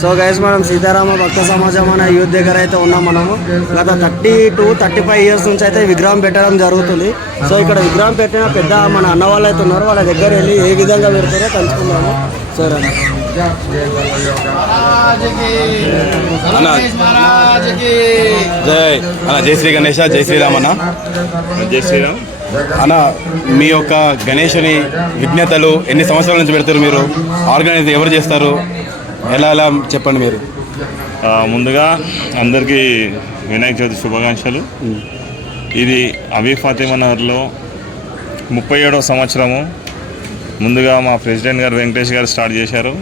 So guys మనం సీతారామ భక్త సమాజం అనే యూత్ దగ్గర అయితే ఉన్నాం. మనము గత 35 ఇయర్స్ నుంచి అయితే విగ్రహం పెట్టడం జరుగుతుంది. సో ఇక్కడ విగ్రహం పెట్టిన పెద్ద మన అన్న వాళ్ళు అయితే ఉన్నారు, వాళ్ళ దగ్గర వెళ్ళి ఏ విధంగా పెడతారో తెలుసుకున్నాము. సరే జై శ్రీ గణేష, జై శ్రీరామ్ అన్న. జై శ్రీరామ్ అన్న. మీ యొక్క గణేషుని విజ్ఞతలు ఎన్ని సంవత్సరాల నుంచి పెడతారు మీరు? ఆర్గనైజ్ ఎవరు చేస్తారు? ఎలా చెప్పండి మీరు. ముందుగా అందరికీ వినాయక చవితి శుభాకాంక్షలు. ఇది అబీ ఫాతిమా నగర్లో 37వ సంవత్సరము. ముందుగా మా ప్రెసిడెంట్ గారు వెంకటేష్ గారు స్టార్ట్ చేశారు.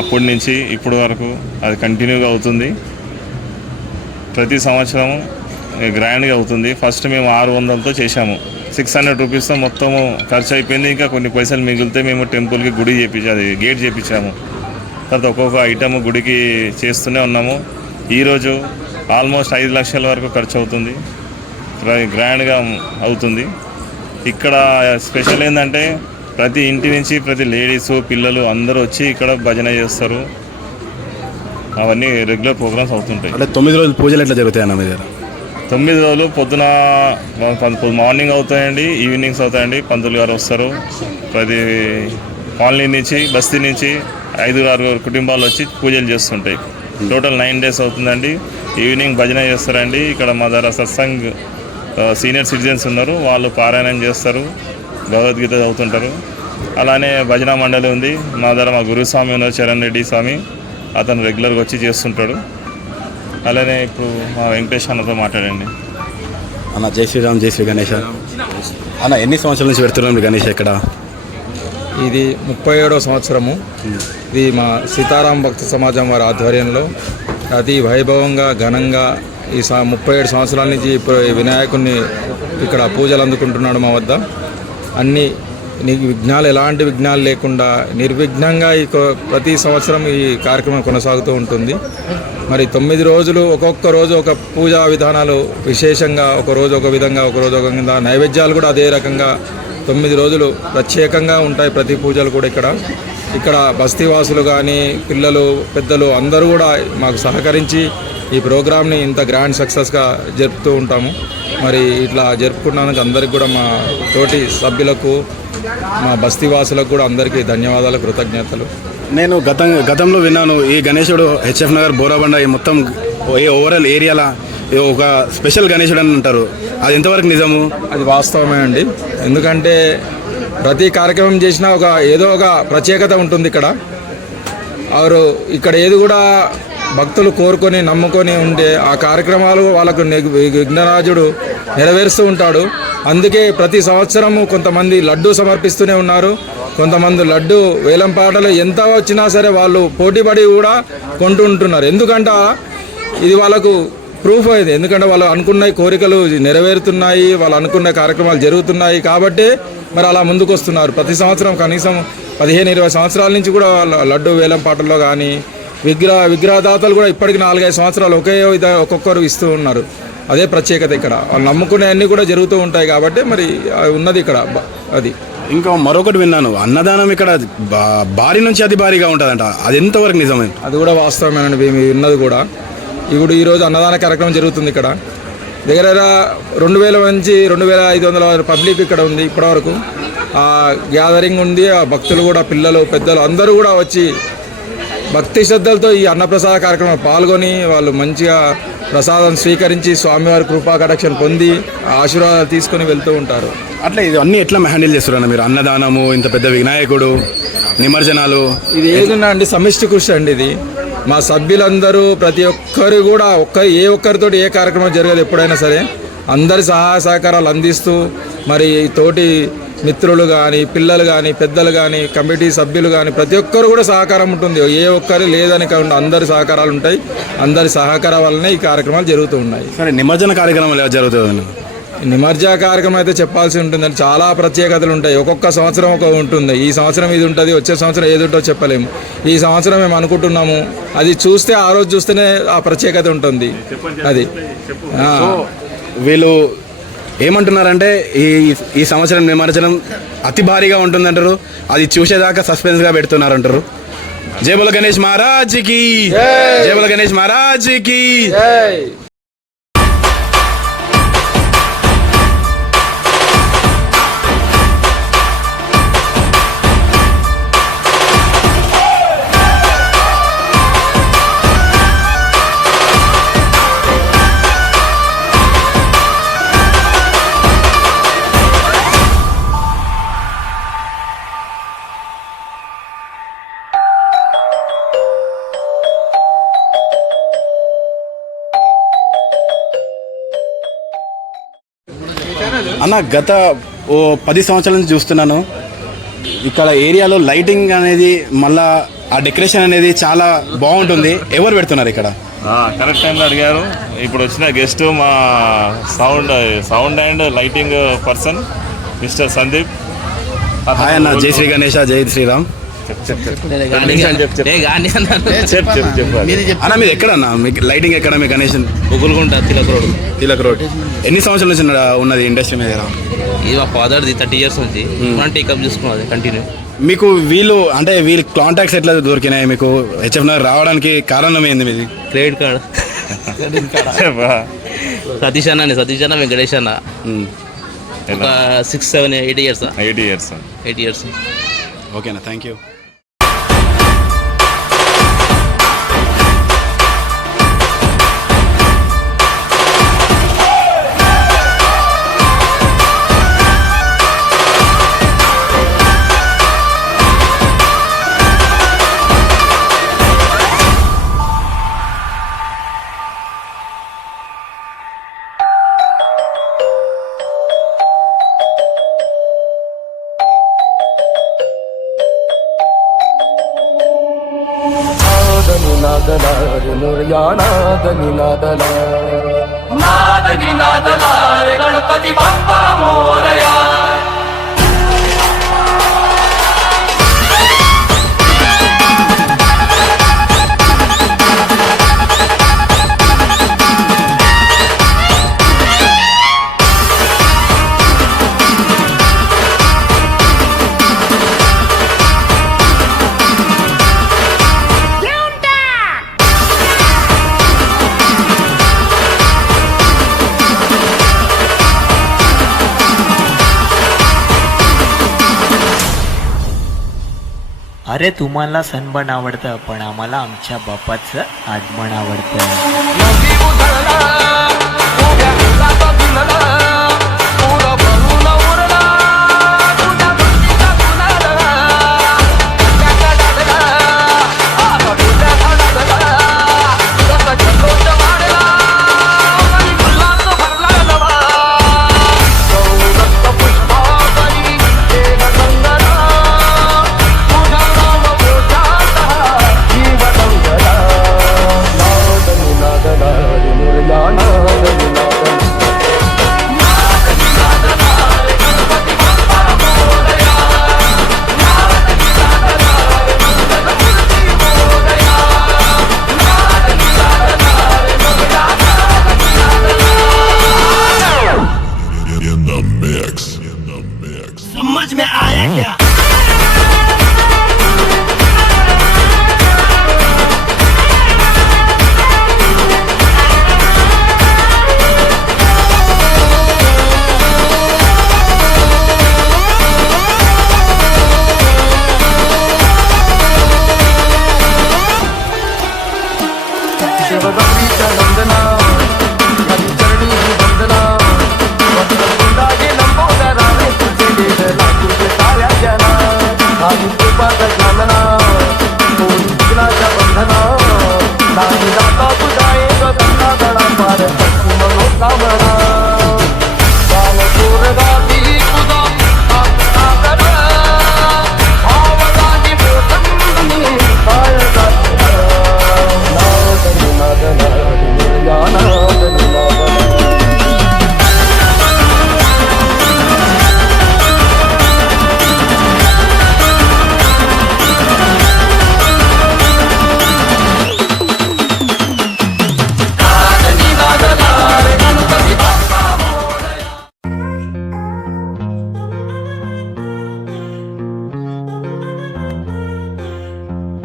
అప్పటి నుంచి ఇప్పటి వరకు అది కంటిన్యూగా అవుతుంది. ప్రతి సంవత్సరము గ్రాండ్గా అవుతుంది. ఫస్ట్ మేము 600తో చేశాము. 600 రూపీస్తో మొత్తము ఖర్చు అయిపోయింది. ఇంకా కొన్ని పైసలు మిగిలితే మేము టెంపుల్కి గుడి అది గేట్ చేయించాము. తర్వాత ఒక్కొక్క ఐటమ్ గుడికి చేస్తూనే ఉన్నాము. ఈరోజు ఆల్మోస్ట్ 5 లక్షల వరకు ఖర్చు అవుతుంది. గ్రాండ్గా అవుతుంది. ఇక్కడ స్పెషల్ ఏంటంటే ప్రతి ఇంటి నుంచి ప్రతి లేడీస్ పిల్లలు అందరూ వచ్చి ఇక్కడ భజన చేస్తారు. అవన్నీ రెగ్యులర్ ప్రోగ్రామ్స్ అవుతుంటాయి. అంటే 9 రోజులు పూజలు ఎట్లా జరుగుతాయి అన్న మీ దగ్గర? 9 రోజులు పొద్దున మార్నింగ్ అవుతాయండి, ఈవినింగ్స్ అవుతాయండి. పంతులు గారు వస్తారు. ప్రతి కాలనీ నుంచి బస్తీ నుంచి 5-6 కుటుంబాలు వచ్చి పూజలు చేస్తుంటాయి. టోటల్ 9 డేస్ అవుతుందండి. ఈవినింగ్ భజన చేస్తారండి. ఇక్కడ మా దగ్గర సత్సంగ్ సీనియర్ సిటిజన్స్ ఉన్నారు, వాళ్ళు పారాయణం చేస్తారు, భగవద్గీత చదువుతుంటారు. అలానే భజన మండలి ఉంది మా దగ్గర. మా గురుస్వామి ఉన్నారు, చరణ్ రెడ్డి స్వామి, అతను రెగ్యులర్గా వచ్చి చేస్తుంటాడు. అలానే ఇప్పుడు మా వెంకటేష్ అన్నతో మాట్లాడండి. అన్న జై శ్రీరామ్, జై శ్రీ గణేష అన్న. ఎన్ని సంవత్సరాల నుంచి పెడుతున్నాం గణేష్ ఇక్కడ? ఇది 37వ సంవత్సరము. ఇది మా సీతారాం భక్త సమాజం వారి ఆధ్వర్యంలో అతి వైభవంగా ఘనంగా ఈ 37 సంవత్సరాల నుంచి ఇప్పుడు వినాయకుడిని ఇక్కడ పూజలు అందుకుంటున్నాడు మా వద్ద. అన్ని విఘ్నాలు, ఎలాంటి విఘ్నాలు లేకుండా నిర్విఘ్నంగా ప్రతి సంవత్సరం ఈ కార్యక్రమం కొనసాగుతూ ఉంటుంది. మరి 9 రోజులు ఒక్కొక్క రోజు ఒక పూజా విధానాలు విశేషంగా, ఒక రోజు ఒక విధంగా, ఒక రోజు ఒక విధంగా, నైవేద్యాలు కూడా అదే రకంగా 9 రోజులు ప్రత్యేకంగా ఉంటాయి. ప్రతి పూజలు కూడా ఇక్కడ ఇక్కడ బస్తీవాసులు కానీ పిల్లలు పెద్దలు అందరూ కూడా మాకు సహకరించి ఈ ప్రోగ్రామ్ని ఇంత గ్రాండ్ సక్సెస్గా జరుపుతూ ఉంటాము. మరి ఇట్లా జరుపుకున్నందుకు అందరికి కూడా మా తోటి సభ్యులకు మా బస్తీవాసులకు కూడా అందరికీ ధన్యవాదాలు, కృతజ్ఞతలు. నేను గతంలో విన్నాను ఈ గణేశుడు హెచ్ఎఫ్ నగర్ బోరాబండ ఈ మొత్తం ఈ ఓవరాల్ ఏరియాలో ఒక స్పెషల్ గణేశుడు అని అంటారు. అది ఎంతవరకు నిజము? అది వాస్తవమే అండి. ఎందుకంటే ప్రతి కార్యక్రమం చేసినా ఏదో ఒక ప్రత్యేకత ఉంటుంది ఇక్కడ. వారు ఇక్కడ ఏది కూడా భక్తులు కోరుకొని నమ్ముకొని ఉంటే ఆ కార్యక్రమాలు వాళ్ళకు విఘ్నరాజుడు నెరవేరుస్తూ ఉంటాడు. అందుకే ప్రతి సంవత్సరము కొంతమంది లడ్డు సమర్పిస్తూనే ఉన్నారు. కొంతమంది లడ్డు వేలం పాటలు ఎంత వచ్చినా సరే వాళ్ళు పోటీపడి కూడా కొంటుంటున్నారు. ఎందుకంటే ఇది వాళ్ళకు ప్రూఫ్ అయింది. ఎందుకంటే వాళ్ళు అనుకున్న కోరికలు నెరవేరుతున్నాయి, వాళ్ళు అనుకున్న కార్యక్రమాలు జరుగుతున్నాయి కాబట్టి మరి అలా ముందుకు వస్తున్నారు. ప్రతి సంవత్సరం కనీసం 15-20 సంవత్సరాల నుంచి కూడా లడ్డు వేలం పాటల్లో కానీ విగ్రహదాతలు కూడా ఇప్పటికి 4-5 సంవత్సరాలు ఒక్కొక్కరు ఇస్తూ ఉన్నారు. అదే ప్రత్యేకత ఇక్కడ. వాళ్ళు నమ్ముకునే అన్నీ కూడా జరుగుతూ ఉంటాయి కాబట్టి మరి ఉన్నది ఇక్కడ అది. ఇంకా మరొకటి విన్నాను, అన్నదానం ఇక్కడ భారీ నుంచి అతి భారీగా ఉంటుందంట. అది ఎంతవరకు నిజమే? అది కూడా వాస్తవమేనండి. మేము ఉన్నది కూడా ఇప్పుడు ఈరోజు అన్నదాన కార్యక్రమం జరుగుతుంది ఇక్కడ. దగ్గర 2000 నుంచి 2500 పబ్లిక్ ఇక్కడ ఉంది ఇప్పటివరకు. ఆ గ్యాదరింగ్ ఉంది. ఆ భక్తులు కూడా పిల్లలు పెద్దలు అందరూ కూడా వచ్చి భక్తి శ్రద్ధలతో ఈ అన్నప్రసాద కార్యక్రమం పాల్గొని వాళ్ళు మంచిగా ప్రసాదం స్వీకరించి స్వామివారి కృపా కటాక్షం పొంది ఆశీర్వాదాలు తీసుకొని వెళ్తూ ఉంటారు. అట్లా ఇది అన్నీ ఎట్లా హ్యాండిల్ చేస్తున్నారన్న మీరు? అన్నదానము, ఇంత పెద్ద వినాయకుడు, నిమజ్జనాలు, ఇది అండి సమిష్టి కృషి అండి. ఇది మా సభ్యులందరూ ప్రతి ఒక్కరు కూడా ఏ ఒక్కరితోటి ఏ కార్యక్రమం జరగదు. ఎప్పుడైనా సరే అందరి సహాయ సహకారాలు అందిస్తూ మరి తోటి మిత్రులు కానీ పిల్లలు కానీ పెద్దలు కానీ కమిటీ సభ్యులు కానీ ప్రతి ఒక్కరు కూడా సహకారం ఉంటుంది. ఏ ఒక్కరు లేదని కాకుండా అందరి సహకారాలు ఉంటాయి. అందరి సహకారం వల్లనే ఈ కార్యక్రమాలు జరుగుతూ ఉన్నాయి. సరే, నిమజ్జన కార్యక్రమాలు ఎలా జరుగుతుంది? నిమజ్జన కార్యక్రమం అయితే చెప్పాల్సి ఉంటుందని చాలా ప్రత్యేకతలు ఉంటాయి. ఒక్కొక్క సంవత్సరం ఉంటుంది. ఈ సంవత్సరం ఇది ఉంటుంది, వచ్చే సంవత్సరం ఏది ఉంటుందో చెప్పలేము. ఈ సంవత్సరం మేము అనుకుంటున్నాము, అది చూస్తే ఆ రోజు చూస్తేనే ఆ ప్రత్యేకత ఉంటుంది. అది వీళ్ళు ఏమంటున్నారంటే ఈ సంవత్సరం నిమజ్జనం అతి భారీగా ఉంటుందంటారు. అది చూసేదాకా సస్పెన్స్గా పెడుతున్నారు అంటారు. జై బోలో గణేష్ మహారాజ్కి, జై బోలో గణేష్ మహారాజ్కి. అన్న, గత 10 సంవత్సరాల నుంచి చూస్తున్నాను ఇక్కడ ఏరియాలో లైటింగ్ అనేది మళ్ళా ఆ డెకరేషన్ అనేది చాలా బాగుంటుంది. ఎవరు పెడుతున్నారు ఇక్కడ? కరెక్ట్ టైంలో అడిగారు. ఇప్పుడు వచ్చిన గెస్ట్ మా sound and lighting person mister Sandeep. Hi అన్న, జై శ్రీ గణేష, జై శ్రీరామ్. అన్న మీది ఎక్కడన్నా? మీకు లైటింగ్ ఎక్కడ? మీ గణేషన్ బుగులుగుంట తిలక్ రోడ్. ఎన్ని సంవత్సరాల నుంచి ఉన్నది ఇండస్ట్రీ మీద? ఇది మా ఫాదర్ది 30 years నుంచి మనం టేకప్ చేసుకున్నది కంటిన్యూ. మీకు వీళ్ళ కాంటాక్ట్స్ ఎట్లా దొరికినాయి మీకు? హెచ్ఎఫ్ నగర్ రావడానికి కారణం ఏంది మీది? క్రెడిట్ కార్డ్ సతీష్ అన్న వెంకటేష్ అన్న ఒక 6, 7, 8 years. ఓకేనా, థ్యాంక్ యూ. गणपति बप्पा मोरया. अरे तुम्हाला सनबर्न आवडतं पण आम्हाला आमच्या बापाचं आगमन आवडतं. नदी